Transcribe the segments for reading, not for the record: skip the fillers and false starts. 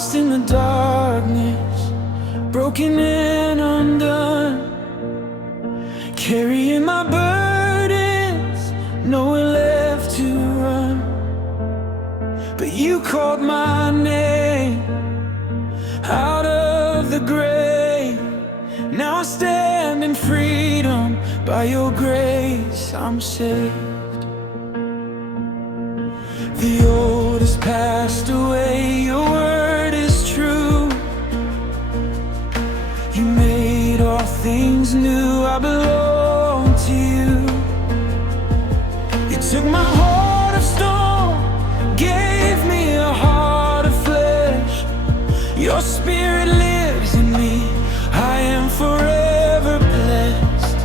lost in the darkness, broken and undone, carrying my burdens, nowhere left to run. But you called my name out of the grave. Now I stand in freedom, by your grace I'm saved. The old has passed away, your word is true. You made all things new, I belong to you. You took my heart of stone, gave me a heart of flesh. Your spirit lives in me, I am forever blessed.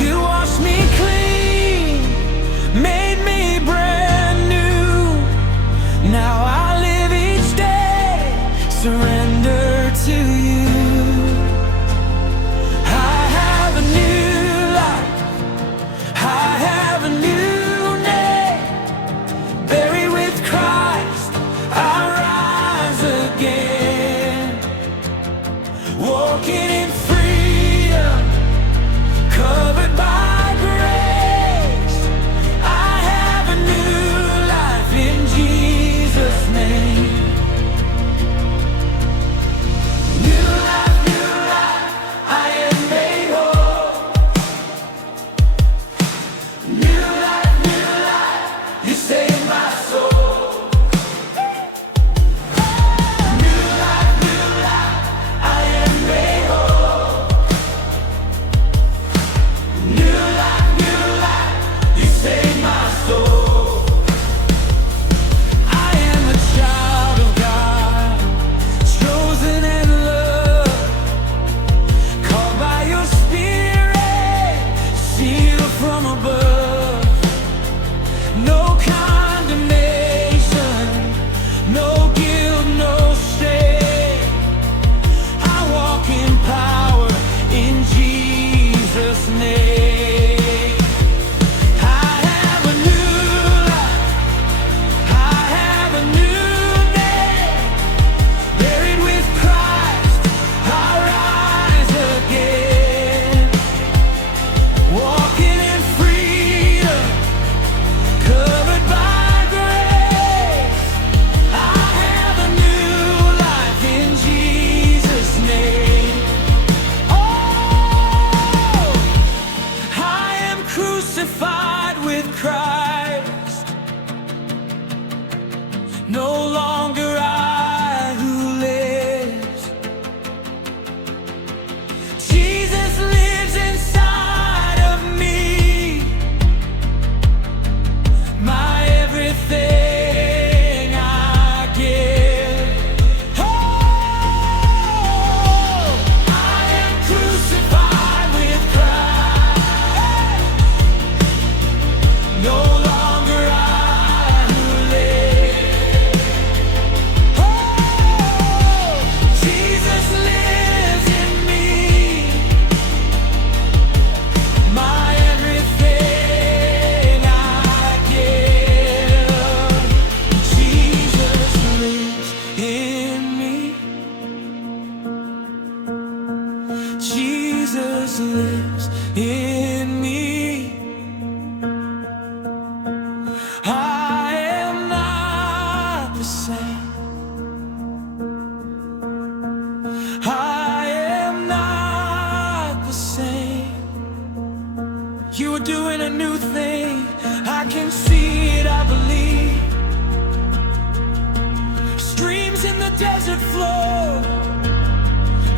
You washed me clean, made me brand new. Now I live each day, surrender to you. I have a new life, I have a new name. Buried with Christ, I rise again. Walking in freedom, covered by grace. I have a new life in Jesus' name. New life, I am made whole. New life, you saved my soul. New life, I am made whole. New life, you saved my soul. I am a child of God, chosen and loved, called by your spirit, sealed from above. No condemnation, no guilt, no shame. I walk in power in Jesus' name. I have a new life, I have a new name. Buried with Christ, I rise again. Walking in freedom, covered by grace. I have a new life in Jesus' name. Oh, I am crucified with Christ. No longer I who lives. Jesus lives inside of me. My everything I give. Oh, I am crucified with Christ. No longer I who live. Oh, Jesus lives in me. My everything I give. Jesus lives in me. Jesus lives in me. I am not the same. I am not the same. You are doing a new thing. I can see it, I believe. Streams in the desert flow.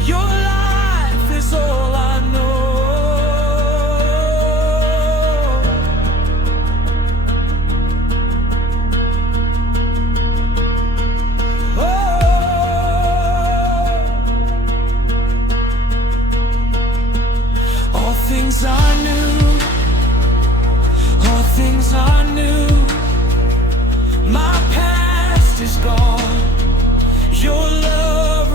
Your life is all I know. All things are new. All things are new. My past is gone. Your love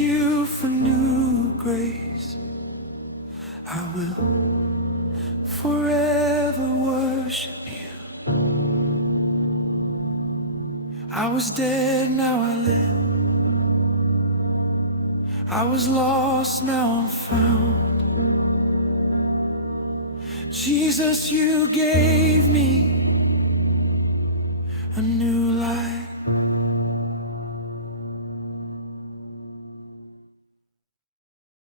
you for new grace. I will forever worship you. I was dead, now I live. I was lost, now I'm found. Jesus, you gave me a new life.